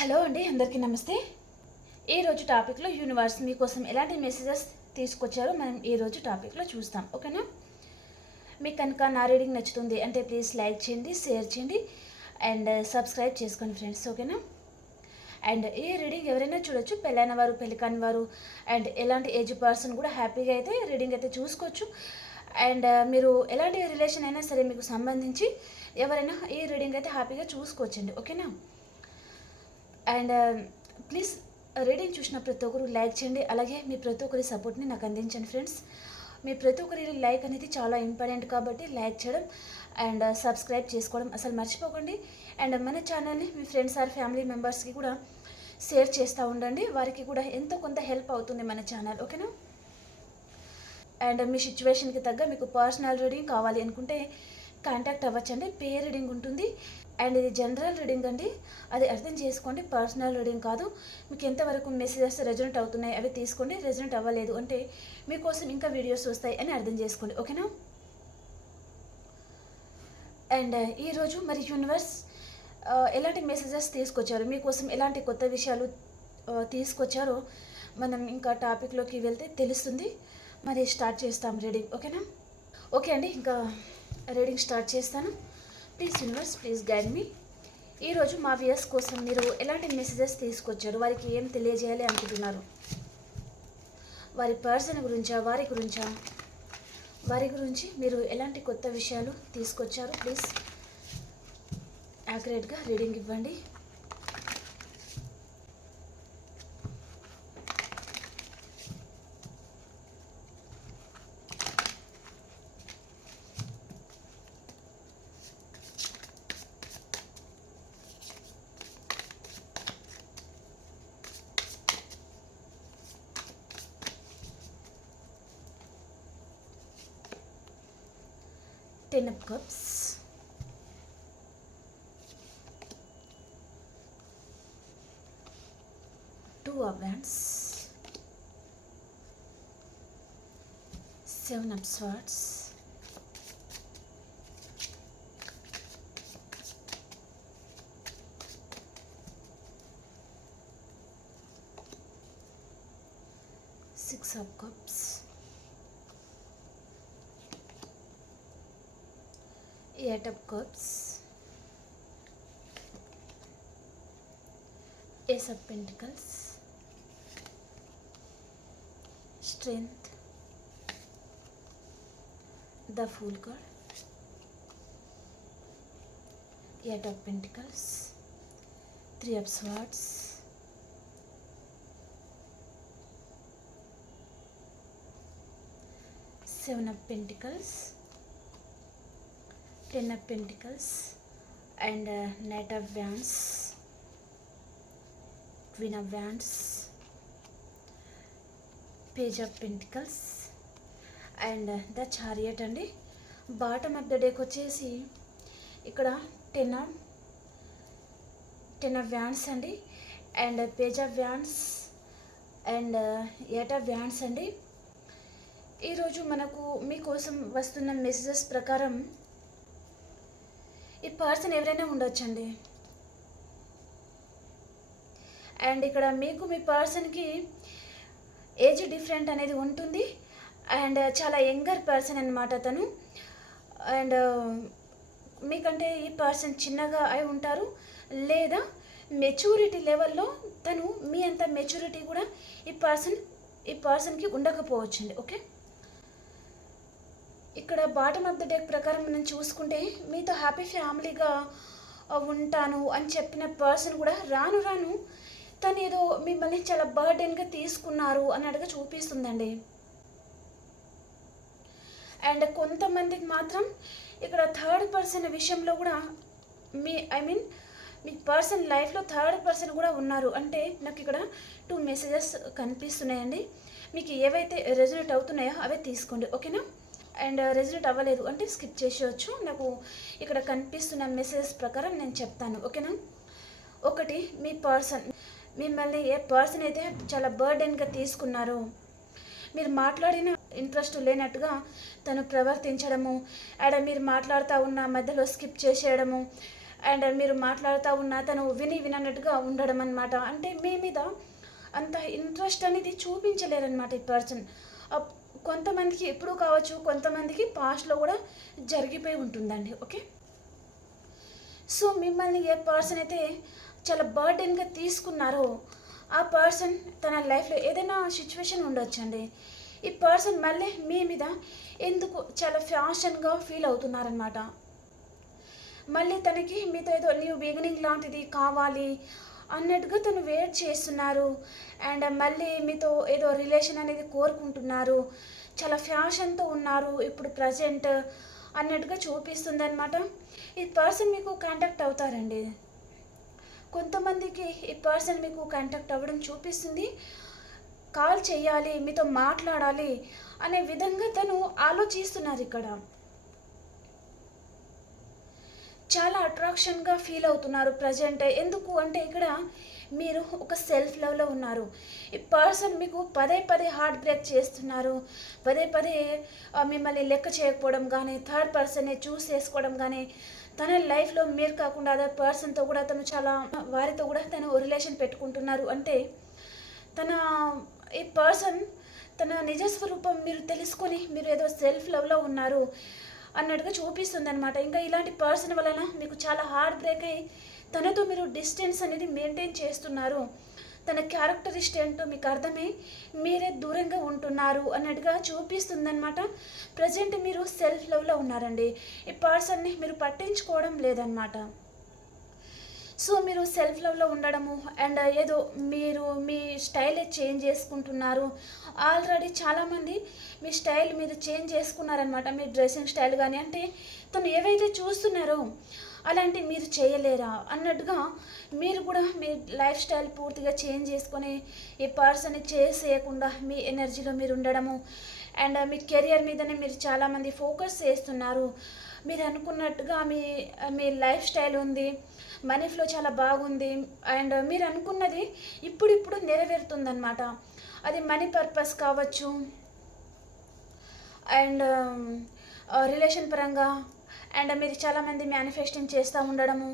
Hello అండి అందరికీ నమస్తే. ఈరోజు టాపిక్లో యూనివర్స్ మీకోసం ఎలాంటి మెసేజెస్ తీసుకొచ్చారో మనం ఈరోజు టాపిక్లో చూస్తాం. ఓకేనా? మీకు కనుక నా రీడింగ్ నచ్చుతుంది అంటే ప్లీజ్ లైక్ చేయండి షేర్ చేయండి అండ్ సబ్స్క్రైబ్ uh, చేసుకోండి ఫ్రెండ్స్ ఓకేనా? అండ్ ఈ రీడింగ్ ఎవరైనా చూడొచ్చు పెళ్ళైన వారు పెళ్ళి కాని వారు అండ్ ఎలాంటి ఏజ్ పర్సన్ కూడా హ్యాపీగా అయితే రీడింగ్ అయితే చూసుకోవచ్చు. అండ్ uh, మీరు ఎలాంటి రిలేషన్ అయినా సరే మీకు సంబంధించి ఎవరైనా ఈ రీడింగ్ అయితే హ్యాపీగా చూసుకోవచ్చండి. ఓకేనా? అండ్ um, ప్లీజ్ రీడింగ్ చూసిన ప్రతి ఒక్కరు లైక్ చేయండి. అలాగే మీ ప్రతి ఒక్కరి సపోర్ట్ని నాకు అందించండి ఫ్రెండ్స్. మీ ప్రతి ఒక్కరి లైక్ అనేది చాలా ఇంపార్టెంట్ కాబట్టి లైక్ చేయడం అండ్ uh, సబ్స్క్రైబ్ చేసుకోవడం అసలు మర్చిపోకండి. అండ్ మన ఛానల్ని మీ ఫ్రెండ్స్ ఆర్ ఫ్యామిలీ మెంబర్స్కి కూడా షేర్ చేస్తూ ఉండండి. వారికి కూడా ఎంతో కొంత హెల్ప్ అవుతుంది మన ఛానల్ ఓకేనా? అండ్ మీ సిచ్యువేషన్కి తగ్గ మీకు పర్సనల్ రీడింగ్ కావాలి అనుకుంటే కాంటాక్ట్ అవ్వచ్చండి. పే రీడింగ్ ఉంటుంది. అండ్ ఇది జనరల్ రీడింగ్ అండి. అది అర్థం చేసుకోండి. పర్సనల్ రీడింగ్ కాదు. మీకు ఎంతవరకు మెసేజెస్ రెజనెంట్ అవుతున్నాయి అవి తీసుకోండి. రెజనెట్ అవ్వలేదు అంటే మీకోసం ఇంకా వీడియోస్ వస్తాయి అని అర్థం చేసుకోండి. ఓకేనా? అండ్ ఈరోజు మరి యూనివర్స్ ఎలాంటి మెసేజెస్ తీసుకొచ్చారు? మీకోసం ఎలాంటి కొత్త విషయాలు తీసుకొచ్చారో మనం ఇంకా టాపిక్లోకి వెళ్తే తెలుస్తుంది. మరి స్టార్ట్ చేస్తాం రీడింగ్ ఓకేనా? ఓకే అండి. ఇంకా రీడింగ్ స్టార్ట్ చేస్తాను. ప్లీజ్ యూనివర్స్ ప్లీజ్ గైడ్ మీ ఈరోజు మా వ్యూయర్స్ కోసం మీరు ఎలాంటి మెసేజెస్ తీసుకొచ్చారు? వారికి ఏం తెలియజేయాలి అనుకుంటున్నారు? వారి పర్సన్ గురించా? వారి గురించా? వారి గురించి మీరు ఎలాంటి కొత్త విషయాలు తీసుకొచ్చారు? ప్లీజ్ యాక్యురేట్గా రీడింగ్ ఇవ్వండి. ten cups. Two ovens, seven swords eight of cups. Ace of pentacles. Strength. The fool card eight of pentacles. Three of swords. Seven of pentacles ten of pentacles and knight of wands queen of wands page of pentacles and the chariot అండి. Bottom of the డేకి వచ్చేసి ఇక్కడ ten of ten of wands అండి. And page of wands and eight of wands అండి. ఈరోజు మనకు మీకోసం వస్తున్న మెసేజెస్ ప్రకారం ఈ పర్సన్ ఎవరైనా ఉండొచ్చండి. అండ్ ఇక్కడ మీకు మీ పర్సన్కి ఏజ్ డిఫరెంట్ అనేది ఉంటుంది. అండ్ చాలా యంగర్ పర్సన్ అనమాట తను అండ్ మీకంటే ఈ పర్సన్ చిన్నగా అయి ఉంటారు. లేదా మెచ్యూరిటీ లెవెల్లో తను మీ అంత మెచ్యూరిటీ కూడా ఈ పర్సన్ ఈ పర్సన్కి ఉండకపోవచ్చండి. ఓకే? ఇక్కడ బాటమ్ ఆఫ్ ద డెక్ ప్రకారం మనం చూసుకుంటే మీతో హ్యాపీ ఫ్యామిలీగా ఉంటాను అని చెప్పిన పర్సన్ కూడా రాను రాను తను ఏదో మిమ్మల్ని చాలా బర్డెన్గా తీసుకున్నారు అన్నట్టుగా చూపిస్తుందండి. అండ్ కొంతమందికి మాత్రం ఇక్కడ థర్డ్ పర్సన్ విషయంలో కూడా మీ ఐ మీన్ మీ పర్సన్ లైఫ్లో థర్డ్ పర్సన్ కూడా ఉన్నారు. అంటే నాకు ఇక్కడ టూ మెసేజెస్ కనిపిస్తున్నాయండి. మీకు ఏవైతే రెజల్ట్ అవుతున్నాయో అవే తీసుకోండి. ఓకేనా అండ్ రెజల్ట్ అవ్వలేదు అంటే స్కిప్ చేసేయచ్చు. నాకు ఇక్కడ కనిపిస్తున్న మెసేజెస్ ప్రకారం నేను చెప్తాను. ఓకేనా? ఒకటి మీ పర్సన్ మిమ్మల్ని ఏ పర్సన్ అయితే చాలా బర్డెన్గా తీసుకున్నారో మీరు మాట్లాడిన ఇంట్రెస్ట్ లేనట్టుగా తను ప్రవర్తించడము అండ్ మీరు మాట్లాడుతూ ఉన్న మధ్యలో స్కిప్ చేసేయడము అండ్ మీరు మాట్లాడుతూ ఉన్న తను విని వినట్టుగా ఉండడం అనమాట అంటే మీ మీద అంత ఇంట్రెస్ట్ అనేది చూపించలేరనమాట ఈ పర్సన్. కొంతమందికి ఎప్పుడు కావచ్చు కొంతమందికి పాస్ట్లో కూడా జరిగిపోయి ఉంటుందండి ఓకే? సో మిమ్మల్ని ఏ పర్సన్ అయితే చాలా బర్డెన్గా తీసుకున్నారో ఆ పర్సన్ తన లైఫ్లో ఏదైనా సిచ్యువేషన్ ఉండొచ్చండి. ఈ పర్సన్ మళ్ళీ మీ మీద ఎందుకు చాలా ఫ్యాషన్గా ఫీల్ అవుతున్నారనమాట మళ్ళీ తనకి మీతో ఏదో న్యూ బిగినింగ్ లాంటిది కావాలి అన్నట్టుగా తను వెయిట్ చేస్తున్నారు. అండ్ మళ్ళీ మీతో ఏదో రిలేషన్ అనేది కోరుకుంటున్నారు. చాలా ఫ్యాషన్తో ఉన్నారు ఇప్పుడు ప్రజెంట్ అన్నట్టుగా చూపిస్తుంది అనమాట ఈ పర్సన్ మీకు కాంటాక్ట్ అవుతారండి. కొంతమందికి ఈ పర్సన్ మీకు కాంటాక్ట్ అవ్వడం చూపిస్తుంది. కాల్ చేయాలి మీతో మాట్లాడాలి అనే విధంగా తను ఆలోచిస్తున్నారు ఇక్కడ. చాలా అట్రాక్షన్గా ఫీల్ అవుతున్నారు ప్రజెంట్ ఎందుకు అంటే ఇక్కడ మీరు ఒక సెల్ఫ్ లవ్లో ఉన్నారు. ఈ పర్సన్ మీకు పదే పదే హార్ట్ బ్రేక్ చేస్తున్నారు. పదే పదే మిమ్మల్ని లెక్క చేయకపోవడం కానీ థర్డ్ పర్సన్ని చూస్ చేసుకోవడం కానీ తన లైఫ్లో మీరు కాకుండా అదే పర్సన్తో కూడా తను చాలా వారితో కూడా తను రిలేషన్ పెట్టుకుంటున్నారు. అంటే తన ఈ పర్సన్ తన నిజ స్వరూపం మీరు తెలుసుకొని మీరు ఏదో సెల్ఫ్ లవ్లో ఉన్నారు. అన్నట్టుగా చూపిస్తుంది అనమాట ఇంకా ఇలాంటి పర్సన్ వలన మీకు చాలా హార్డ్ బ్రేక్ అయ్యి తనతో మీరు డిస్టెన్స్ అనేది మెయింటైన్ చేస్తున్నారు. తన క్యారెక్టరిస్ట్ ఏంటో మీకు అర్థమై మీరే దూరంగా ఉంటున్నారు అన్నట్టుగా చూపిస్తుందనమాట ప్రజెంట్ మీరు సెల్ఫ్ లవ్లో ఉన్నారండి. ఈ పర్సన్ని మీరు పట్టించుకోవడం లేదనమాట సో మీరు సెల్ఫ్ లవ్లో ఉండడము అండ్ ఏదో మీరు మీ స్టైలే చేంజ్ చేసుకుంటున్నారు. ఆల్రెడీ చాలామంది మీ స్టైల్ మీరు చేంజ్ చేసుకున్నారనమాట మీ డ్రెస్సింగ్ స్టైల్ కానీ అంటే తను ఏవైతే చూస్తున్నారో అలాంటి మీరు చేయలేరా? అన్నట్టుగా మీరు కూడా మీ లైఫ్ స్టైల్ పూర్తిగా చేంజ్ చేసుకొని ఈ పర్సన్ని చేసేయకుండా మీ ఎనర్జీలో మీరు ఉండడము అండ్ మీ కెరియర్ మీదనే మీరు చాలామంది ఫోకస్ చేస్తున్నారు. మీరు అనుకున్నట్టుగా మీ మీ లైఫ్ స్టైల్ ఉంది. మనీ ఫ్లో చాలా బాగుంది. అండ్ మీరు అనుకున్నది ఇప్పుడిప్పుడు నెరవేరుతుందన్నమాట. అది మనీ పర్పస్ కావచ్చు. అండ్ రిలేషన్ పరంగా అండ్ మీరు చాలామంది మేనిఫెస్టింగ్ చేస్తూ ఉండడము.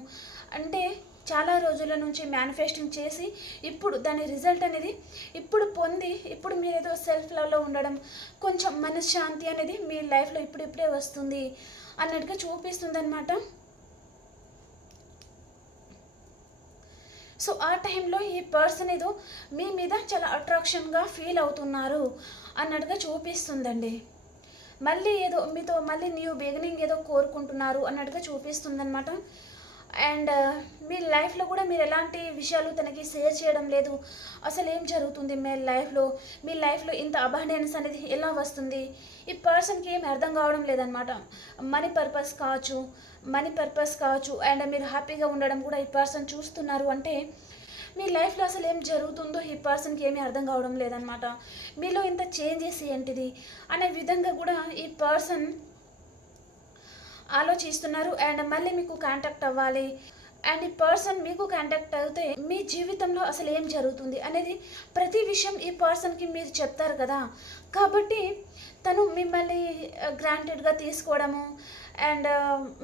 అంటే చాలా రోజుల నుంచి మేనిఫెస్టింగ్ చేసి ఇప్పుడు దాని రిజల్ట్ అనేది ఇప్పుడు పొంది ఇప్పుడు మీరు ఏదో సెల్ఫ్ లవ్లో ఉండడం కొంచెం మనశ్శాంతి అనేది మీ లైఫ్లో ఇప్పుడిప్పుడే వస్తుంది అన్నట్టుగా చూపిస్తుంది అనమాట సో ఆ టైంలో ఈ పర్సన్ ఏదో మీ మీద చాలా అట్రాక్షన్గా ఫీల్ అవుతున్నారు అన్నట్టుగా చూపిస్తుందండి. మళ్ళీ ఏదో మీతో మళ్ళీ న్యూ బిగినింగ్ ఏదో కోరుకుంటున్నారు అన్నట్టుగా చూపిస్తుందనమాట అండ్ మీ లైఫ్లో కూడా మీరు ఎలాంటి విషయాలు తనకి షేర్ చేయడం లేదు. అసలు ఏం జరుగుతుంది మీ లైఫ్లో? మీ లైఫ్లో ఇంత అబండెన్స్ అనేది ఎలా వస్తుంది? ఈ పర్సన్కి ఏం అర్థం కావడం లేదనమాట మనీ పర్పస్ కావచ్చు మనీ పర్పస్ కావచ్చు అండ్ మీరు హ్యాపీగా ఉండడం కూడా ఈ పర్సన్ చూస్తున్నారు అంటే మీ లైఫ్లో అసలు ఏం జరుగుతుందో ఈ పర్సన్కి ఏమీ అర్థం కావడం లేదనమాట మీలో ఇంత చేంజెస్ ఏంటిది అనే విధంగా కూడా ఈ పర్సన్ ఆలోచిస్తున్నారు అండ్ మళ్ళీ మీకు కాంటాక్ట్ అవ్వాలి. అండ్ ఈ పర్సన్ మీకు కాంటాక్ట్ అయితే మీ జీవితంలో అసలు ఏం జరుగుతుంది అనేది ప్రతి విషయం ఈ పర్సన్కి మీరు చెప్తారు కదా. కాబట్టి తను మిమ్మల్ని uh, గ్రాంటెడ్గా తీసుకోవడము అండ్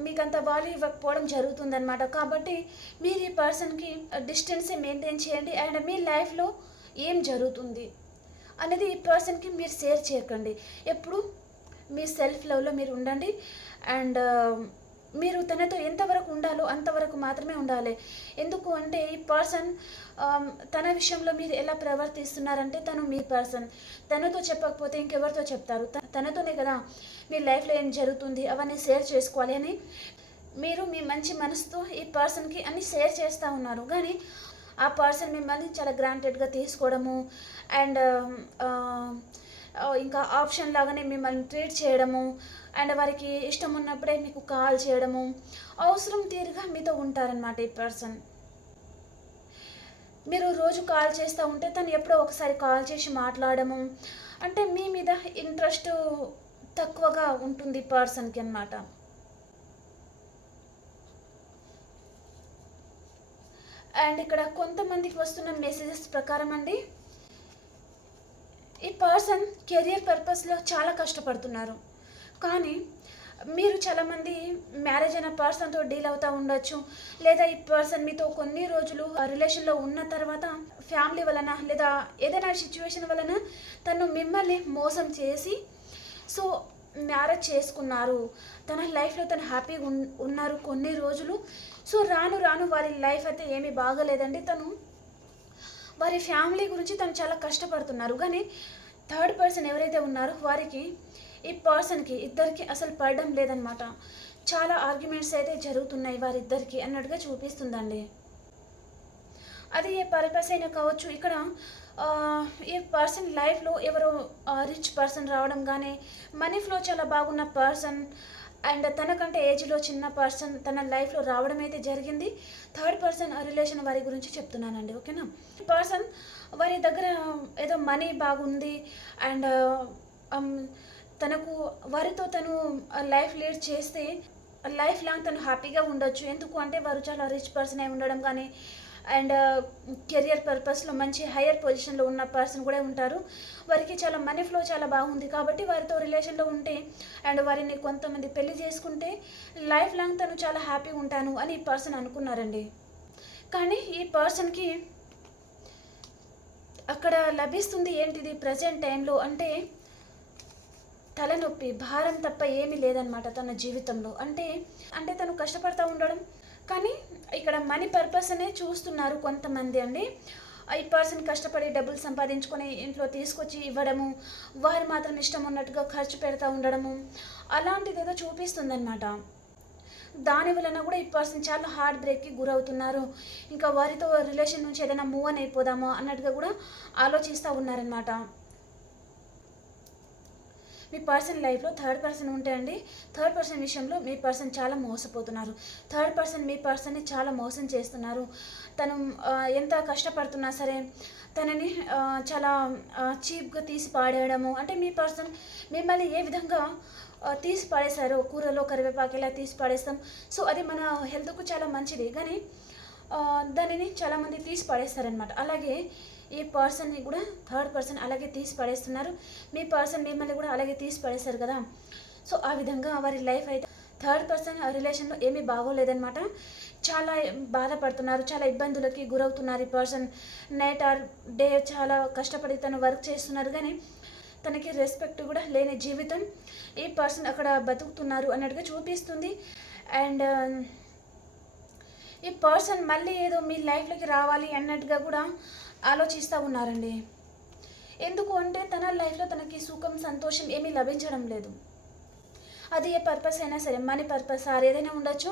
మీకు అంత వాల్యూ ఇవ్వకపోవడం జరుగుతుందనమాట కాబట్టి మీరు ఈ పర్సన్కి డిస్టెన్సే మెయింటైన్ చేయండి. అండ్ మీ లైఫ్లో ఏం జరుగుతుంది అనేది ఈ పర్సన్కి మీరు షేర్ చేయకండి. ఎప్పుడు మీ సెల్ఫ్ లవ్లో మీరు ఉండండి. అండ్ మీరు తనతో ఎంతవరకు ఉండాలో అంతవరకు మాత్రమే ఉండాలి. ఎందుకు అంటే ఈ పర్సన్ తన విషయంలో మీరు ఎలా ప్రవర్తిస్తున్నారంటే తను మీ పర్సన్. తనతో చెప్పకపోతే ఇంకెవరితో చెప్తారు? తనతోనే కదా మీ లైఫ్లో ఏం జరుగుతుంది? అవన్నీ షేర్ చేసుకోవాలి అని మీరు మీ మంచి మనసుతో ఈ పర్సన్కి అన్ని షేర్ చేస్తూ ఉన్నారు. కానీ ఆ పర్సన్ మిమ్మల్ని చాలా గ్రాంటెడ్గా తీసుకోవడము అండ్ ఇంకా ఆప్షన్ లాగానే మిమ్మల్ని ట్రీట్ చేయడము అండ్ వారికి ఇష్టం ఉన్నప్పుడే మీకు కాల్ చేయడము అవసరం తీరుగా మీతో ఉంటారనమాట ఈ పర్సన్. మీరు రోజు కాల్ చేస్తూ ఉంటే తను ఎప్పుడో ఒకసారి కాల్ చేసి మాట్లాడము అంటే మీ మీద ఇంట్రెస్ట్ తక్కువగా ఉంటుంది పర్సన్కి అన్నమాట. అండ్ ఇక్కడ కొంతమందికి వస్తున్న మెసేజెస్ ప్రకారం అండి ఈ పర్సన్ కెరియర్ పర్పస్లో చాలా కష్టపడుతున్నారు. కానీ మీరు చాలామంది మ్యారేజ్ అయిన పర్సన్తో డీల్ అవుతూ ఉండొచ్చు. లేదా ఈ పర్సన్ మీతో కొన్ని రోజులు రిలేషన్లో ఉన్న తర్వాత ఫ్యామిలీ వలన లేదా ఏదైనా సిచ్యువేషన్ వలన తను మిమ్మల్ని మోసం చేసి సో మ్యారేజ్ చేసుకున్నారు. తన లైఫ్లో తను హ్యాపీగా ఉన్నారు కొన్ని రోజులు. సో రాను రాను వారి లైఫ్ అయితే ఏమీ బాగలేదండి. తను వారి ఫ్యామిలీ గురించి తను చాలా కష్టపడుతున్నారు. కానీ థర్డ్ పర్సన్ ఎవరైతే ఉన్నారో వారికి ఈ పర్సన్కి ఇద్దరికి అసలు పడడం లేదనమాట చాలా ఆర్గ్యుమెంట్స్ అయితే జరుగుతున్నాయి వారిద్దరికి అన్నట్టుగా చూపిస్తుందండి. అది ఏ పర్పస్ అయినా కావచ్చు ఇక్కడ ఈ పర్సన్ లైఫ్లో ఎవరో రిచ్ పర్సన్ రావడం కానీ మనీ ఫ్లో చాలా బాగున్న పర్సన్ అండ్ తనకంటే ఏజ్లో చిన్న పర్సన్ తన లైఫ్లో రావడం అయితే జరిగింది. థర్డ్ పర్సన్ రిలేషన్ వారి గురించి చెప్తున్నానండి ఓకేనా? పర్సన్ వారి దగ్గర ఏదో మనీ బాగుంది అండ్ తనకు వారితో తను లైఫ్ లీడ్ చేస్తే లైఫ్ లాంగ్ తను హ్యాపీగా ఉండొచ్చు. ఎందుకు అంటే వారు చాలా రిచ్ పర్సన్ అయి ఉండడం కానీ అండ్ uh, కెరియర్ పర్పస్లో మంచి హయ్యర్ పొజిషన్లో ఉన్న పర్సన్ కూడా ఉంటారు. వారికి చాలా మనీ ఫ్లో చాలా బాగుంది కాబట్టి వారితో రిలేషన్లో ఉంటే అండ్ వారిని కొంతమంది పెళ్ళి చేసుకుంటే లైఫ్ లాంగ్ తను చాలా హ్యాపీగా ఉంటాను అని ఈ పర్సన్ అనుకున్నారండి. కానీ ఈ పర్సన్కి అక్కడ లభిస్తుంది ఏంటిది ప్రజెంట్ టైంలో అంటే తలనొప్పి భారం తప్ప ఏమీ లేదనమాట తన జీవితంలో. అంటే అంటే తను కష్టపడతా ఉండడం కానీ ఇక్కడ మనీ పర్పస్ అనే చూస్తున్నారు కొంతమంది అండి. ఈ పర్సన్ కష్టపడి డబ్బులు సంపాదించుకొని ఇంట్లో తీసుకొచ్చి ఇవ్వడము వారు మాత్రం ఇష్టం ఉన్నట్టుగా ఖర్చు పెడతా ఉండడము అలాంటిది ఏదో చూపిస్తుందన్నమాట. దాని వలన కూడా ఈ పర్సన్ చాలా హార్ట్ బ్రేక్కి గురవుతున్నారు. ఇంకా వారితో రిలేషన్ నుంచి ఏదైనా మూవ్ అని అయిపోదామా అన్నట్టుగా కూడా ఆలోచిస్తూ ఉన్నారనమాట మీ పర్సన్ లైఫ్లో థర్డ్ పర్సన్ ఉంటే అండి థర్డ్ పర్సన్ విషయంలో మీ పర్సన్ చాలా మోసపోతున్నారు. థర్డ్ పర్సన్ మీ పర్సన్ని చాలా మోసం చేస్తున్నారు. తను ఎంత కష్టపడుతున్నా సరే తనని చాలా చీప్గా తీసి పాడేయడము అంటే మీ పర్సన్ మిమ్మల్ని ఏ విధంగా తీసి పాడేశారు కూరలో కరివేపాకు ఇలా తీసి పాడేస్తాం. సో అది మన హెల్త్కు చాలా మంచిది. కానీ దానిని చాలామంది తీసి పాడేస్తారనమాట అలాగే ఈ పర్సన్ని కూడా థర్డ్ పర్సన్ అలాగే తీసి పడేస్తున్నారు. మీ పర్సన్ మిమ్మల్ని కూడా అలాగే తీసి పడేస్తారు కదా. సో ఆ విధంగా వారి లైఫ్ అయితే థర్డ్ పర్సన్ రిలేషన్లో ఏమీ బాగోలేదనమాట చాలా బాధపడుతున్నారు చాలా ఇబ్బందులకి గురవుతున్నారు ఈ పర్సన్. నైట్ ఆర్ డే చాలా కష్టపడి తను వర్క్ చేస్తున్నారు కానీ తనకి రెస్పెక్ట్ కూడా లేని జీవితం ఈ పర్సన్ అక్కడ బతుకుతున్నారు అన్నట్టుగా చూపిస్తుంది. అండ్ ఈ పర్సన్ మళ్ళీ ఏదో మీ లైఫ్లోకి రావాలి అన్నట్టుగా కూడా ఆలోచిస్తూ ఉన్నారండి. ఎందుకు అంటే తన లైఫ్లో తనకి సుఖం సంతోషం ఏమీ లభించడం లేదు. అది ఏ పర్పస్ అయినా సరే మనీ పర్పస్ ఆర్ ఏదైనా ఉండొచ్చు.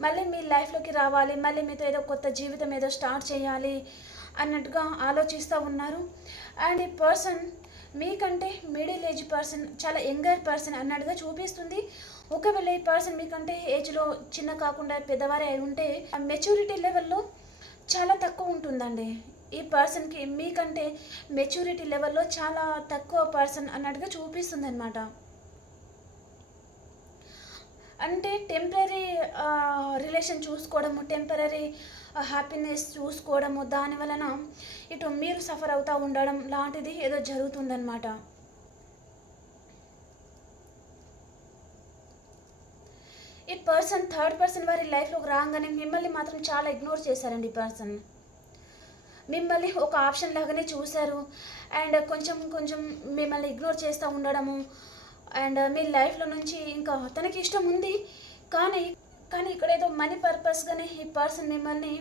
మళ్ళీ మీ లైఫ్లోకి రావాలి మళ్ళీ మీతో ఏదో కొత్త జీవితం ఏదో స్టార్ట్ చేయాలి అన్నట్టుగా ఆలోచిస్తూ ఉన్నారు. అండ్ ఈ పర్సన్ మీకంటే మిడిల్ ఏజ్ పర్సన్ చాలా యంగర్ పర్సన్ అన్నట్టుగా చూపిస్తుంది. ఒకవేళ ఈ పర్సన్ మీకంటే ఏజ్లో చిన్న కాకుండా పెద్దవారే అయి ఉంటే మెచ్యూరిటీ లెవెల్లో చాలా తక్కువ ఉంటుందండి. ఈ పర్సన్కి మీకంటే మెచ్యూరిటీ లెవెల్లో చాలా తక్కువ పర్సన్ అన్నట్టుగా చూపిస్తుంది అనమాట అంటే టెంపరీ రిలేషన్ చూసుకోవడము టెంపరీ హ్యాపీనెస్ చూసుకోవడము దాని వలన ఇటు మీరు సఫర్ అవుతూ ఉండడం లాంటిది ఏదో జరుగుతుందన్నమాట. ఈ పర్సన్ థర్డ్ పర్సన్ వారి లైఫ్లోకి రాగానే మిమ్మల్ని మాత్రం చాలా ఇగ్నోర్ చేశారండి ఈ పర్సన్. మిమ్మల్ని ఒక ఆప్షన్ లాగానే చూశారు. అండ్ కొంచెం కొంచెం మిమ్మల్ని ఇగ్నోర్ చేస్తూ ఉండడము. అండ్ మీ లైఫ్లో నుంచి ఇంకా తనకి ఇష్టం ఉంది. కానీ కానీ ఇక్కడ ఏదో మనీ పర్పస్గానే ఈ పర్సన్ మిమ్మల్ని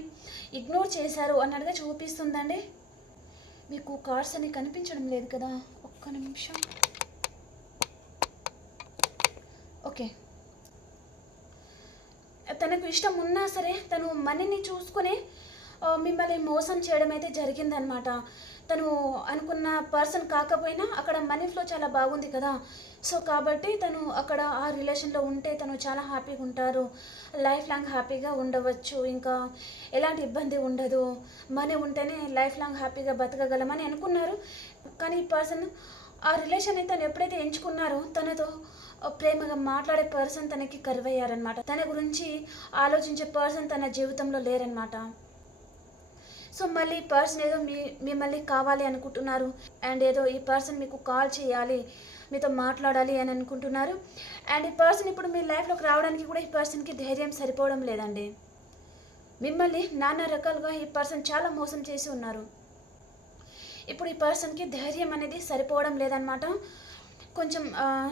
ఇగ్నోర్ చేశారు అన్నట్టుగా చూపిస్తుందండి. మీకు కార్డ్స్ అని కనిపించడం లేదు కదా. ఒక్క నిమిషం ఓకే తనకు ఇష్టం ఉన్నా సరే తను మనీని చూసుకునే మిమ్మల్ని మోసం చేయడం అయితే జరిగిందనమాట తను అనుకున్న పర్సన్ కాకపోయినా అక్కడ మనీ ఫ్లో చాలా బాగుంది కదా. సో కాబట్టి తను అక్కడ ఆ రిలేషన్లో ఉంటే తను చాలా హ్యాపీగా ఉంటారు. లైఫ్ లాంగ్ హ్యాపీగా ఉండవచ్చు. ఇంకా ఎలాంటి ఇబ్బంది ఉండదు. మనీ ఉంటేనే లైఫ్ లాంగ్ హ్యాపీగా బతకగలమని అనుకున్నారు. కానీ ఈ పర్సన్ ఆ రిలేషన్ అయితే తను ఎప్పుడైతే ఎంచుకున్నారో తనతో ప్రేమగా మాట్లాడే పర్సన్ తనకి కరువయ్యారనమాట తన గురించి ఆలోచించే పర్సన్ తన జీవితంలో లేరనమాట సో మళ్ళీ ఈ పర్సన్ ఏదో మీ మిమ్మల్ని కావాలి అనుకుంటున్నారు. అండ్ ఏదో ఈ పర్సన్ మీకు కాల్ చేయాలి మీతో మాట్లాడాలి అని అనుకుంటున్నారు. అండ్ ఈ పర్సన్ ఇప్పుడు మీ లైఫ్లోకి రావడానికి కూడా ఈ పర్సన్కి ధైర్యం సరిపోవడం లేదండి. మిమ్మల్ని నానా రకాలుగా ఈ పర్సన్ చాలా మోసం చేసి ఉన్నారు. ఇప్పుడు ఈ పర్సన్కి ధైర్యం అనేది సరిపోవడం లేదనమాట కొంచెం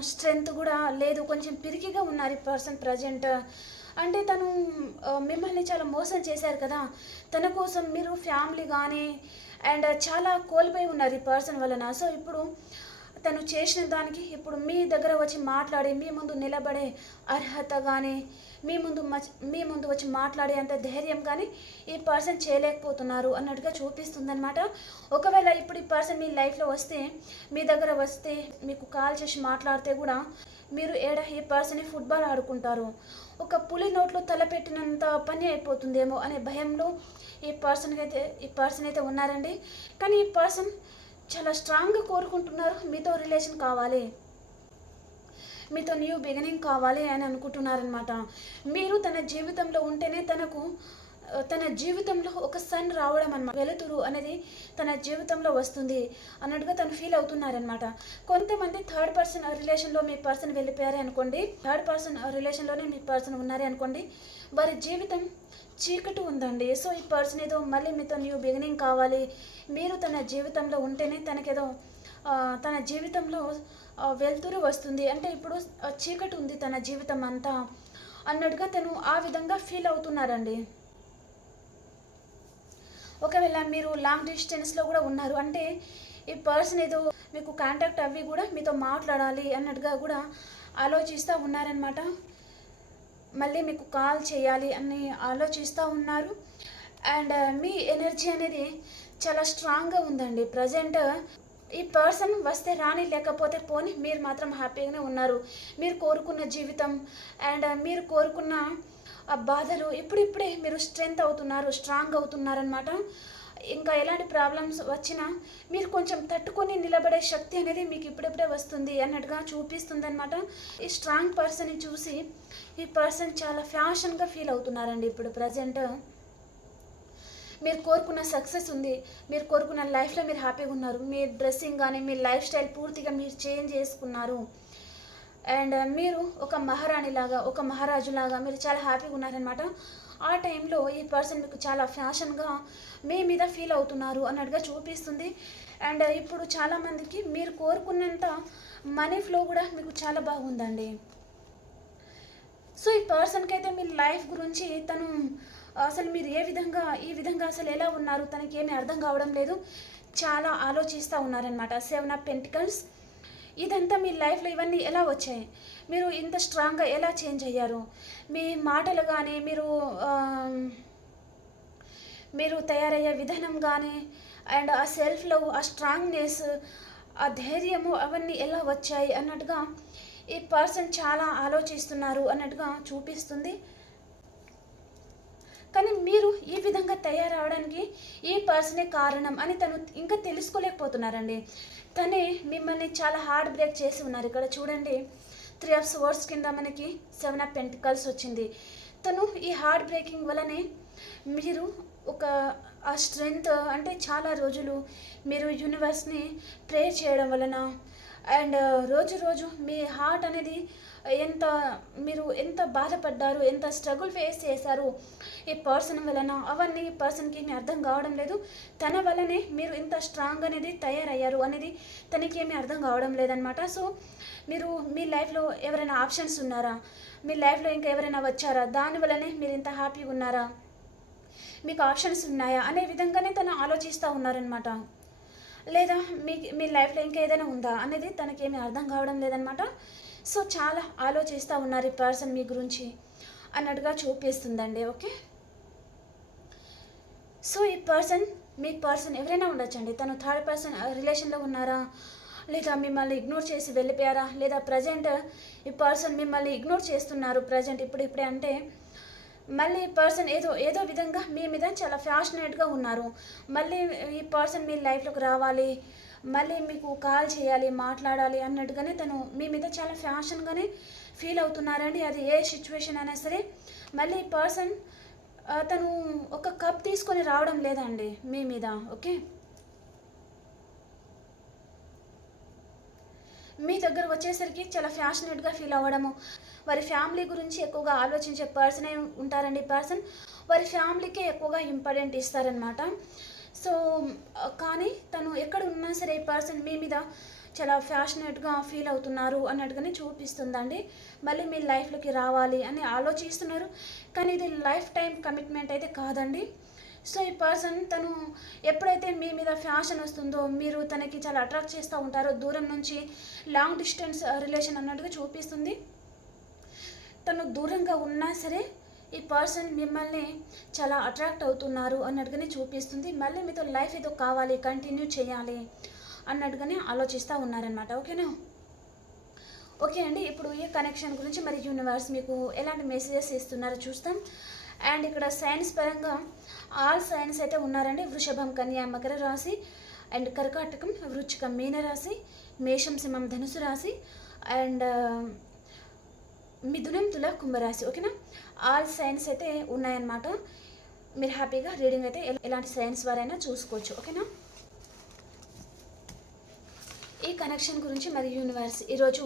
స్ట్రెంగ్త్ కూడా లేదు. కొంచెం పిరికిగా ఉన్నారు ఈ పర్సన్ ప్రజెంట్ అంటే తను మిమ్మల్ని చాలా మోసం చేశారు కదా. తన కోసం మీరు ఫ్యామిలీ కానీ అండ్ చాలా కోల్పోయి ఉన్నారు ఈ పర్సన్ వలన. సో ఇప్పుడు తను చేసిన దానికి ఇప్పుడు మీ దగ్గర వచ్చి మాట్లాడి మీ ముందు నిలబడే అర్హత కానీ మీ ముందు మచ్- మీ ముందు వచ్చి మాట్లాడే అంత ధైర్యం కానీ ఈ పర్సన్ చేయలేకపోతున్నారు అన్నట్టుగా చూపిస్తుందనమాట ఒకవేళ ఇప్పుడు ఈ పర్సన్ మీ లైఫ్లో వస్తే మీ దగ్గర వస్తే మీకు కాల్ చేసి మాట్లాడితే కూడా మీరు ఏడ ఈ పర్సన్ ఫుట్బాల్ ఆడుకుంటారు? ఒక పులి నోట్లో తలపెట్టినంత పని అయిపోతుందేమో అనే భయంలో ఈ పర్సన్కి అయితే ఈ పర్సన్ అయితే ఉన్నారండి. కానీ ఈ పర్సన్ చాలా స్ట్రాంగ్గా కోరుకుంటున్నారు. మీతో రిలేషన్ కావాలి. మీతో న్యూ బిగినింగ్ కావాలి అని అనుకుంటున్నారనమాట మీరు తన జీవితంలో ఉంటేనే తనకు తన జీవితంలో ఒక సన్ రావడం అనమాట వెలుతురు అనేది తన జీవితంలో వస్తుంది అన్నట్టుగా తను ఫీల్ అవుతున్నారనమాట కొంతమంది థర్డ్ పర్సన్ రిలేషన్లో మీ పర్సన్ వెళ్ళిపోయారే అనుకోండి. థర్డ్ పర్సన్ రిలేషన్లోనే మీ పర్సన్ ఉన్నారే అనుకోండి. వారి జీవితం చీకటి ఉందండి. సో ఈ పర్సన్ ఏదో మళ్ళీ మీతో న్యూ బిగినింగ్ కావాలి. మీరు తన జీవితంలో ఉంటేనే తనకేదో తన జీవితంలో వెలుతురు వస్తుంది. అంటే ఇప్పుడు చీకటి ఉంది తన జీవితం అంతా అన్నట్టుగా తను ఆ విధంగా ఫీల్ అవుతున్నారండి. ఒకవేళ మీరు లాంగ్ డిస్టెన్స్లో కూడా ఉన్నారు అంటే ఈ పర్సన్ ఏదో మీకు కాంటాక్ట్ అవి కూడా మీతో మాట్లాడాలి అన్నట్టుగా కూడా ఆలోచిస్తూ ఉన్నారనమాట మళ్ళీ మీకు కాల్ చేయాలి అని ఆలోచిస్తూ ఉన్నారు. అండ్ మీ ఎనర్జీ అనేది చాలా స్ట్రాంగ్గా ఉందండి. ప్రజెంట్ ఈ పర్సన్ వస్తే రాని లేకపోతే పోని మీరు మాత్రం హ్యాపీగానే ఉన్నారు. మీరు కోరుకున్న జీవితం అండ్ మీరు కోరుకున్న ఆ బాధలు ఇప్పుడిప్పుడే మీరు స్ట్రెంగ్త్ అవుతున్నారు స్ట్రాంగ్ అవుతున్నారనమాట ఇంకా ఎలాంటి ప్రాబ్లమ్స్ వచ్చినా మీరు కొంచెం తట్టుకొని నిలబడే శక్తి అనేది మీకు ఇప్పుడిప్పుడే వస్తుంది అన్నట్టుగా చూపిస్తుందనమాట ఈ స్ట్రాంగ్ పర్సన్ని చూసి ఈ పర్సన్ చాలా ఫ్యాషన్గా ఫీల్ అవుతున్నారండి ఇప్పుడు ప్రజెంట్. మీరు కోరుకున్న సక్సెస్ ఉంది. మీరు కోరుకున్న లైఫ్లో మీరు హ్యాపీగా ఉన్నారు. మీ డ్రెస్సింగ్ కానీ మీ లైఫ్ స్టైల్ పూర్తిగా మీరు చేంజ్ చేసుకున్నారు. అండ్ uh, మీరు ఒక మహారాణి లాగా ఒక మహారాజు లాగా మీరు చాలా హ్యాపీగా ఉన్నారనమాట ఆ టైంలో ఈ పర్సన్ మీకు చాలా ఫ్యాషన్గా మీ మీద ఫీల్ అవుతున్నారు అన్నట్టుగా చూపిస్తుంది. అండ్ uh, ఇప్పుడు చాలామందికి మీరు కోరుకున్నంత మనీ ఫ్లో కూడా మీకు చాలా బాగుందండి. సో ఈ పర్సన్కి అయితే మీ లైఫ్ గురించి తను అసలు మీరు ఏ విధంగా ఈ విధంగా అసలు ఎలా ఉన్నారు? తనకి ఏమీ అర్థం కావడం లేదు. చాలా ఆలోచిస్తూ ఉన్నారనమాట సెవెన్ ఆఫ్ పెంటికల్స్. ఇదంతా మీ లైఫ్లో ఇవన్నీ ఎలా వచ్చాయి? మీరు ఇంత స్ట్రాంగ్గా ఎలా చేంజ్ అయ్యారు? మీ మాటలు కానీ మీరు మీరు తయారయ్యే విధానం కానీ అండ్ ఆ సెల్ఫ్ లవ్ ఆ స్ట్రాంగ్నెస్ ఆ ధైర్యము అవన్నీ ఎలా వచ్చాయి అన్నట్టుగా ఈ పర్సన్ చాలా ఆలోచిస్తున్నారు అన్నట్టుగా చూపిస్తుంది. కానీ మీరు ఈ విధంగా తయారవడానికి ఈ పర్సనే కారణం అని తను ఇంకా తెలుసుకోలేకపోతున్నారండి. తనే మిమ్మల్ని చాలా హార్డ్ బ్రేక్ చేసి ఉన్నారు. ఇక్కడ చూడండి. త్రీ ఆఫ్ స్వర్డ్స్ కింద మనకి సెవెన్ ఆఫ్ పెంటికల్స్ వచ్చింది. తను ఈ హార్డ్ బ్రేకింగ్ వల్లనే మీరు ఒక ఆ స్ట్రెంగ్త్ అంటే చాలా రోజులు మీరు యూనివర్స్ని ప్రే చేయడం వలన అండ్ రోజు రోజు మీ హార్ట్ అనేది ఎంత మీరు ఎంత బాధపడ్డారు ఎంత స్ట్రగుల్ ఫేస్ చేశారు ఈ పర్సన్ వలన? అవన్నీ ఈ పర్సన్కి ఏమీ అర్థం కావడం లేదు. తన వలనే మీరు ఇంత స్ట్రాంగ్ అనేది తయారయ్యారు అనేది తనకి ఏమీ అర్థం కావడం లేదనమాట సో మీరు మీ లైఫ్లో ఎవరైనా ఆప్షన్స్ ఉన్నారా? మీ లైఫ్లో ఇంకా ఎవరైనా వచ్చారా? దానివల్లనే మీరు ఇంత హ్యాపీగా ఉన్నారా? మీకు ఆప్షన్స్ ఉన్నాయా? అనే విధంగానే తను ఆలోచిస్తూ ఉన్నారనమాట లేదా మీ మీ లైఫ్లో ఇంకా ఏదైనా ఉందా? అనేది తనకేమీ అర్థం కావడం లేదనమాట సో చాలా ఆలోచిస్తూ ఉన్నారు ఈ పర్సన్ మీ గురించి అన్నట్టుగా చూపిస్తుందండి ఓకే? సో ఈ పర్సన్ మీ పర్సన్ ఎవరైనా ఉండొచ్చండి? తను థర్డ్ పర్సన్ రిలేషన్లో ఉన్నారా? లేదా మిమ్మల్ని ఇగ్నోర్ చేసి వెళ్ళిపోయారా? లేదా ప్రజెంట్ ఈ పర్సన్ మిమ్మల్ని ఇగ్నోర్ చేస్తున్నారు ప్రజెంట్ ఇప్పుడు ఇప్పుడే అంటే మళ్ళీ ఈ పర్సన్ ఏదో ఏదో విధంగా మీ మీద చాలా ఫ్యాషనేట్గా ఉన్నారు. మళ్ళీ ఈ పర్సన్ మీ లైఫ్లోకి రావాలి. మళ్ళీ మీకు కాల్ చేయాలి మాట్లాడాలి అన్నట్టుగానే తను మీ మీద చాలా ఫ్యాషన్గానే ఫీల్ అవుతున్నారండి. అది ఏ సిచ్యువేషన్ అయినా సరే మళ్ళీ పర్సన్ తను ఒక కప్ తీసుకొని రావడం లేదండి మీ మీద ఓకే? మీ దగ్గర వచ్చేసరికి చాలా ఫ్యాషనేట్గా ఫీల్ అవ్వడము వారి ఫ్యామిలీ గురించి ఎక్కువగా ఆలోచించే పర్సనే ఉంటారండి పర్సన్ వారి ఫ్యామిలీకే ఎక్కువగా ఇంపార్టెంట్ ఇస్తారనమాట సో uh, కానీ తను ఎక్కడ ఉన్నా సరే ఈ పర్సన్ మీ మీద చాలా ఫ్యాషనేట్గా ఫీల్ అవుతున్నారు అన్నట్టుగానే చూపిస్తుందండి. మళ్ళీ మీ లైఫ్లోకి రావాలి అని ఆలోచిస్తున్నారు. కానీ ఇది లైఫ్ టైం కమిట్మెంట్ అయితే కాదండి. సో ఈ పర్సన్ తను ఎప్పుడైతే మీ మీద ఫ్యాషన్ వస్తుందో మీరు తనకి చాలా అట్రాక్ట్ చేస్తూ ఉంటారో దూరం నుంచి లాంగ్ డిస్టెన్స్ రిలేషన్ అన్నట్టుగా చూపిస్తుంది. తను దూరంగా ఉన్నా సరే ఈ పర్సన్ మిమ్మల్ని చాలా అట్రాక్ట్ అవుతున్నారు అన్నట్టుగానే చూపిస్తుంది. మళ్ళీ మీతో లైఫ్ ఏదో కావాలి కంటిన్యూ చేయాలి అన్నట్టుగానే ఆలోచిస్తూ ఉన్నారనమాట ఓకేనా? ఓకే అండి ఇప్పుడు ఈ కనెక్షన్ గురించి మరి యూనివర్స్ మీకు ఎలాంటి మెసేజెస్ ఇస్తున్నారో చూస్తాం. అండ్ ఇక్కడ సైన్స్ పరంగా ఆల్ సైన్స్ అయితే ఉన్నారండి. వృషభం కన్యా మకర రాశి అండ్ కర్కాటకం వృచ్చికం మీన రాశి మేషం సింహం ధనుసు రాశి అండ్ మిథునం తుల కుంభరాశి ఓకేనా? ఆల్ సైన్స్ అయితే ఉన్నాయన్నమాట. మీరు హ్యాపీగా రీడింగ్ అయితే ఎలాంటి సైన్స్ వారైనా చూసుకోవచ్చు ఓకేనా? ఈ కనెక్షన్ గురించి మరి యూనివర్స్ ఈరోజు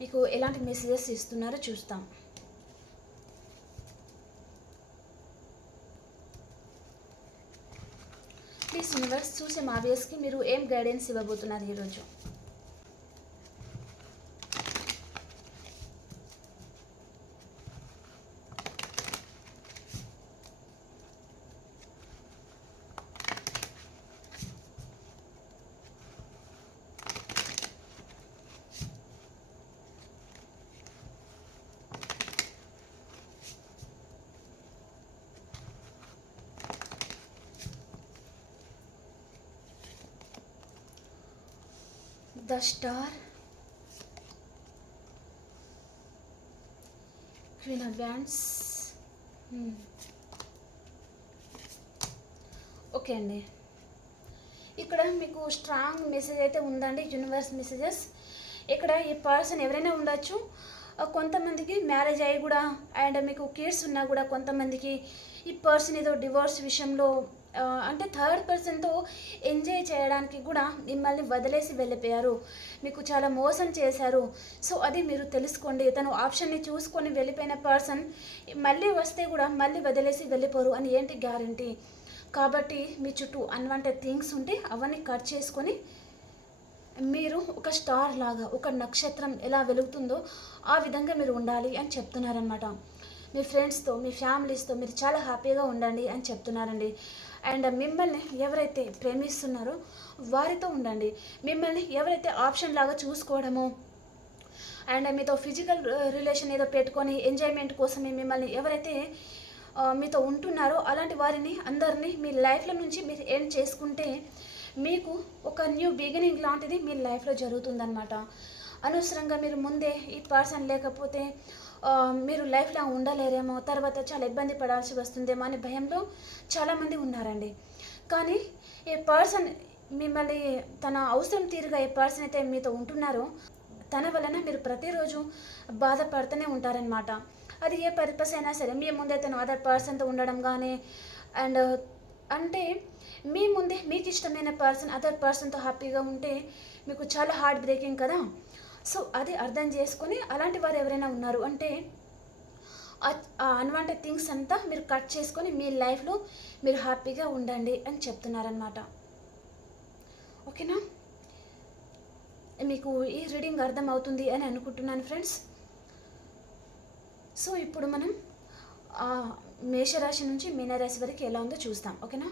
మీకు ఎలాంటి మెసేజెస్ ఇస్తున్నారో చూస్తాం. ప్లీజ్ యూనివర్స్ చూసే మా వ్యూస్కి మీరు ఏం గైడెన్స్ ఇవ్వబోతున్నారు ఈరోజు the star queen of wands okay అండి ఇక్కడ మీకు స్ట్రాంగ్ మెసేజ్ అయితే ఉందండి యూనివర్స్ మెసేజెస్ ఇక్కడ ఈ పర్సన్ ఎవరైనా ఉండొచ్చు. కొంతమందికి మ్యారేజ్ అయ్యి కూడా అండ్ మీకు కిడ్స్ ఉన్నా కూడా కొంతమందికి ఈ పర్సన్ ఏదో డివోర్స్ విషయంలో అంటే థర్డ్ పర్సన్తో ఎంజాయ్ చేయడానికి కూడా మిమ్మల్ని వదిలేసి వెళ్ళిపోయారు. మీకు చాలా మోసం చేశారు. సో అది మీరు తెలుసుకోండి. తను ఆప్షన్ని చూసుకొని వెళ్ళిపోయిన పర్సన్ మళ్ళీ వస్తే కూడా మళ్ళీ వదిలేసి వెళ్ళిపోరు అని ఏంటి గ్యారంటీ? కాబట్టి మీ చుట్టూ అన్వాంటెడ్ థింగ్స్ ఉంటే అవన్నీ కట్ చేసుకొని మీరు ఒక స్టార్ లాగా ఒక నక్షత్రం ఎలా వెలుగుతుందో ఆ విధంగా మీరు ఉండాలి అని చెప్తున్నారనమాట మీ ఫ్రెండ్స్తో మీ ఫ్యామిలీస్తో మీరు చాలా హ్యాపీగా ఉండండి అని చెప్తున్నారండి. అండ్ మిమ్మల్ని ఎవరైతే ప్రేమిస్తున్నారో వారితో ఉండండి. మిమ్మల్ని ఎవరైతే ఆప్షన్ లాగా చూసుకోవడమో అండ్ మీతో ఫిజికల్ రిలేషన్ ఏదో పెట్టుకొని ఎంజాయ్మెంట్ కోసమే మిమ్మల్ని ఎవరైతే మీతో ఉంటున్నారో అలాంటి వారిని అందరినీ మీ లైఫ్లో నుంచి మీరు ఎండ్ చేసుకుంటే మీకు ఒక న్యూ బిగినింగ్ లాంటిది మీ లైఫ్లో జరుగుతుందన్నమాట. అనవసరంగా మీరు ముందే ఈ పర్సన్ లేకపోతే మీరు లైఫ్లో ఉండలేరేమో తర్వాత చాలా ఇబ్బంది పడాల్సి వస్తుందేమో అనే భయంలో చాలామంది ఉన్నారండి. కానీ ఏ పర్సన్ మిమ్మల్ని తన అవసరం తీరుగా ఏ పర్సన్ అయితే మీతో ఉంటున్నారో తన వలన మీరు ప్రతిరోజు బాధపడుతూనే ఉంటారనమాట అది ఏ పర్పస్ అయినా సరే మీ ముందే తను అదర్ పర్సన్తో ఉండడం కానీ అండ్ అంటే మీ ముందే మీకు ఇష్టమైన పర్సన్ అదర్ పర్సన్తో హ్యాపీగా ఉంటే మీకు చాలా హార్ట్ బ్రేకింగ్ కదా. సో అది అర్థం చేసుకుని అలాంటి వారు ఎవరైనా ఉన్నారు అంటే ఆ అన్వాంటెడ్ థింగ్స్ అంతా మీరు కట్ చేసుకొని మీ లైఫ్లో మీరు హ్యాపీగా ఉండండి అని చెప్తున్నారనమాట ఓకేనా? మీకు ఈ రీడింగ్ అర్థం అవుతుంది అని అనుకుంటున్నాను ఫ్రెండ్స్ సో ఇప్పుడు మనం మేషరాశి నుంచి మీనరాశి వరకు ఎలా ఉందో చూస్తాం. ఓకేనా?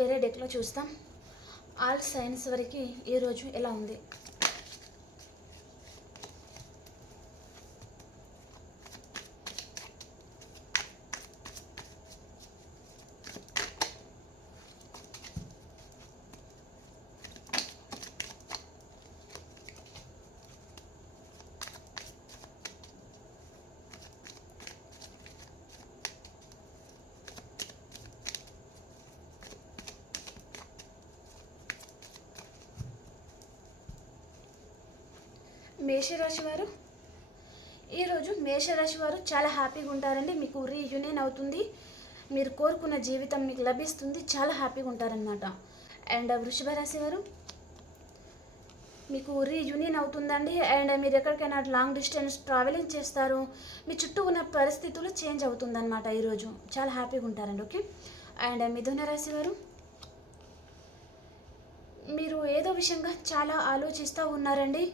వేరే డెక్లో చూస్తాం. ఆల్ సైన్స్ వరకు ఈరోజు ఎలా ఉంది? మేషరాశి వారు? ఈరోజు మేషరాశి వారు చాలా హ్యాపీగా ఉంటారండి. మీకు రీయూనియన్ అవుతుంది. మీరు కోరుకున్న జీవితం మీకు లభిస్తుంది. చాలా హ్యాపీగా ఉంటారనమాట అండ్ వృషభ రాశి వారు? మీకు రీయూనియన్ అవుతుందండి. అండ్ మీరు ఎక్కడికైనా లాంగ్ డిస్టెన్స్ ట్రావెలింగ్ చేస్తారు. మీ చుట్టూ ఉన్న పరిస్థితులు చేంజ్ అవుతుందన్నమాట ఈరోజు. చాలా హ్యాపీగా ఉంటారండి. ఓకే? అండ్ మిథున రాశి వారు? మీరు ఏదో విషయంగా చాలా ఆలోచిస్తూ ఉన్నారండి.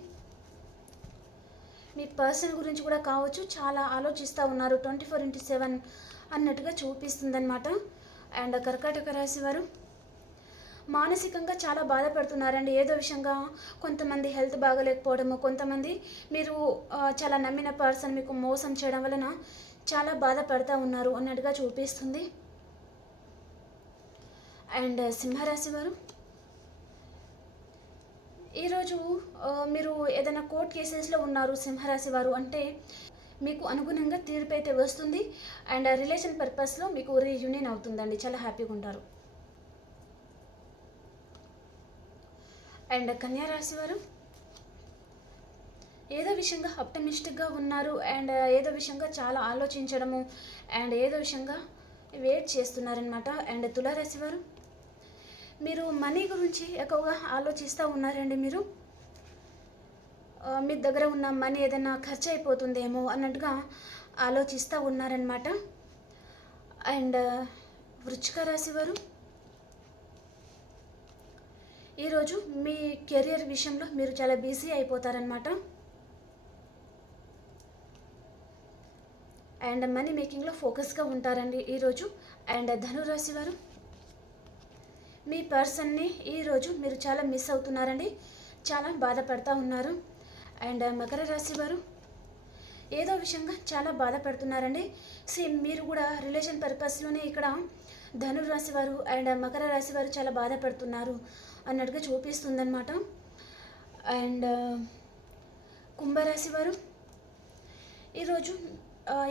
మీ పర్సన్ గురించి కూడా కావచ్చు చాలా ఆలోచిస్తూ ఉన్నారు. ట్వంటీ ఫోర్ ఇంటూ సెవెన్ అన్నట్టుగా చూపిస్తుందన్నమాట. అండ్ కర్కాటక రాశి వారు మానసికంగా చాలా బాధపడుతున్నారండి. ఏదో విషయంగా కొంతమంది హెల్త్ బాగలేకపోవడము కొంతమంది మీరు చాలా నమ్మిన పర్సన్ మీకు మోసం చేయడం వలన చాలా బాధపడుతూ ఉన్నారు అన్నట్టుగా చూపిస్తుంది. అండ్ సింహరాశి వారు ఈరోజు మీరు ఏదైనా కోర్ట్ కేసెస్లో ఉన్నారు సింహరాశి వారు అంటే మీకు అనుగుణంగా తీర్పు అయితే వస్తుంది. అండ్ రిలేషన్ పర్పస్లో మీకు రీయూనియన్ అవుతుందండి. చాలా హ్యాపీగా ఉంటారు. అండ్ కన్యా రాశి వారు ఏదో విషయంగా ఆప్టమిస్టిక్గా ఉన్నారు. అండ్ ఏదో విషయంగా చాలా ఆలోచించడము. అండ్ ఏదో విషయంగా వెయిట్ చేస్తున్నారనమాట అండ్ తులారాశి వారు మీరు మనీ గురించి ఎక్కువగా ఆలోచిస్తూ ఉన్నారండి మీరు? మీ దగ్గర ఉన్న మనీ ఏదైనా ఖర్చు అయిపోతుందేమో అన్నట్టుగా ఆలోచిస్తూ ఉన్నారనమాట అండ్ వృచ్చిక రాశి వారు? ఈరోజు మీ కెరియర్ విషయంలో మీరు చాలా బిజీ అయిపోతారనమాట అండ్ మనీ మేకింగ్లో ఫోకస్గా ఉంటారండి ఈరోజు. అండ్ ధనురాశి వారు? మీ పర్సన్ని ఈరోజు మీరు చాలా మిస్ అవుతున్నారండి. చాలా బాధపడతా ఉన్నారు. అండ్ మకర రాశి వారు ఏదో విషయంగా చాలా బాధపడుతున్నారండి. సేమ్ మీరు కూడా రిలేషన్ పర్పస్లోనే ఇక్కడ ధనురాశి వారు అండ్ మకర రాశి వారు చాలా బాధపడుతున్నారు అన్నట్టుగా చూపిస్తుందన్నమాట. అండ్ కుంభరాశి వారు ఈరోజు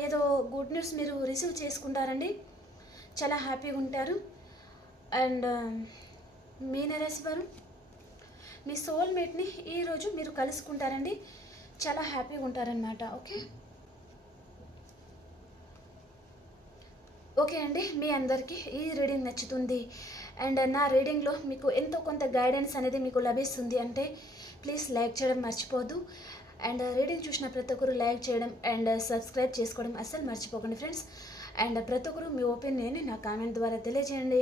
ఏదో గుడ్ న్యూస్ మీరు రిసీవ్ చేసుకుంటారండి. చాలా హ్యాపీగా ఉంటారు. అండ్ మీనరాశి వారు? మీ సోల్మేట్ని ఈరోజు మీరు కలుసుకుంటారండి. చాలా హ్యాపీగా ఉంటారనమాట ఓకే? ఓకే అండి మీ అందరికీ ఈ రీడింగ్ నచ్చుతుంది. అండ్ నా రీడింగ్లో మీకు ఎంతో కొంత గైడెన్స్ అనేది మీకు లభిస్తుంది అంటే ప్లీజ్ లైక్ చేయడం మర్చిపోదు అండ్ రీడింగ్ చూసిన ప్రతి ఒక్కరు లైక్ చేయడం అండ్ సబ్స్క్రైబ్ చేసుకోవడం అస్సలు మర్చిపోకండి ఫ్రెండ్స్. అండ్ ప్రతి ఒక్కరు మీ ఒపీనియన్ని నా కామెంట్ ద్వారా తెలియజేయండి.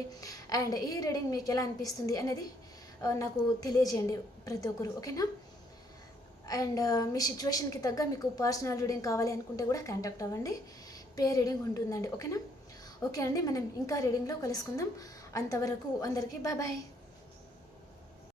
అండ్ ఈ రీడింగ్ మీకు ఎలా అనిపిస్తుంది అనేది నాకు తెలియజేయండి ప్రతి ఒక్కరు ఓకేనా? అండ్ మీ సిచ్యువేషన్కి తగ్గ మీకు పర్సనల్ రీడింగ్ కావాలి అనుకుంటే కూడా కాంటాక్ట్ అవ్వండి. పే రీడింగ్ ఉంటుందండి ఓకేనా? ఓకే అండి మనం ఇంకా రీడింగ్లో కలుసుకుందాం. అంతవరకు అందరికీ బాయ్ బాయ్.